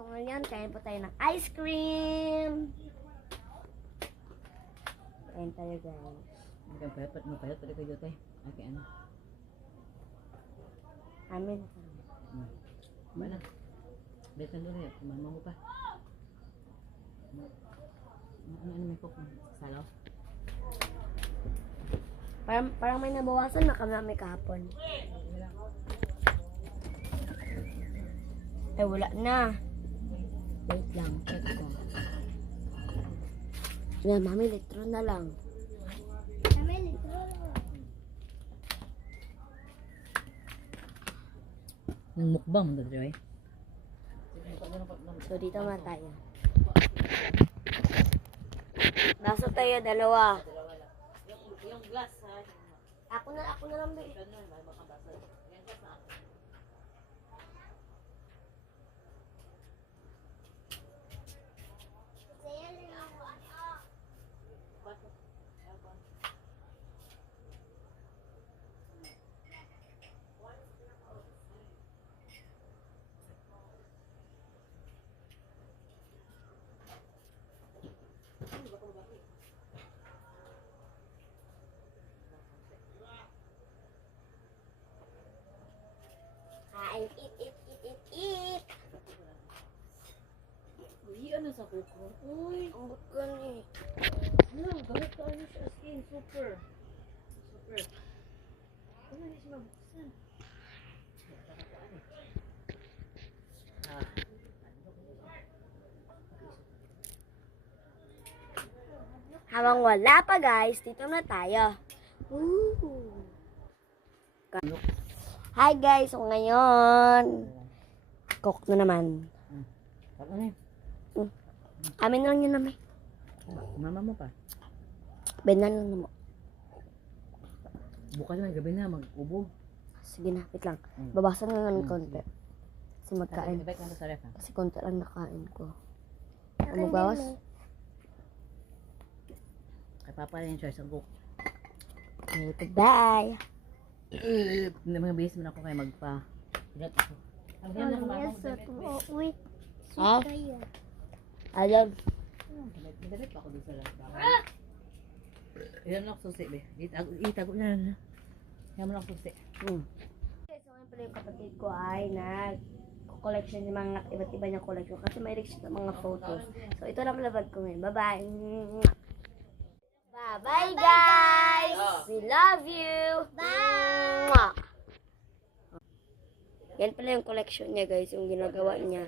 So ngayon, kain po tayo ng ice cream. Kain tayo guys. Mapayat pala kayo tayo. Okay, ano? Amin. Mana? Besan dulu ya, mama mo pa. Ano may cook mo? Salaw? Parang may nabawasan na kami kahapon. Eh, wala na. Wait lang, check ko. Yan, mami, litro na lang. Mami, litro lang. Yung mukbang mo Joy. So, dito na tayo. Nasa tayo, dalawa. Yung glass ha. Ako na lang, be. Kain, eat. Uy, ano sa kuko? Uy, Ang bukan eh. ano, gamit ka ano siya skin, super. Ano na siya mabuksan? Habang wala pa guys, dito na tayo. Woo! Hi guys, so ngayon, cook na naman. Ano na Amin lang yun namin. Mama mo pa. Benan lang naman. Bukas na gabi na, mag-ubo. Sige na, wait lang. Babasan na namin konti. Kasi magkain. Ibalik lang sa ref ha. Kasi konti lang nakain ko. Magbawas? Kay Papa na yung choice ng cook. Okay, goodbye. Hindi mga bihis mo na ako kayo magpa. Bilat ako. Ang ganda ng mama mo. Wait. Ha? Alam. Madabit pa ako doon sa lang. Ilan lang susi, be. Itago na lang. Ilan mo lang susi. Okay, so ngayon pala yung kapatid ko ay nag-collection ng mga iba't iba niyang collection kasi may siya ng mga photos. So ito lang pala vlog ko ngayon. Bye-bye! Bye-bye guys! We love you! Bye! Yan pala yung collection niya guys, yung ginagawa niya.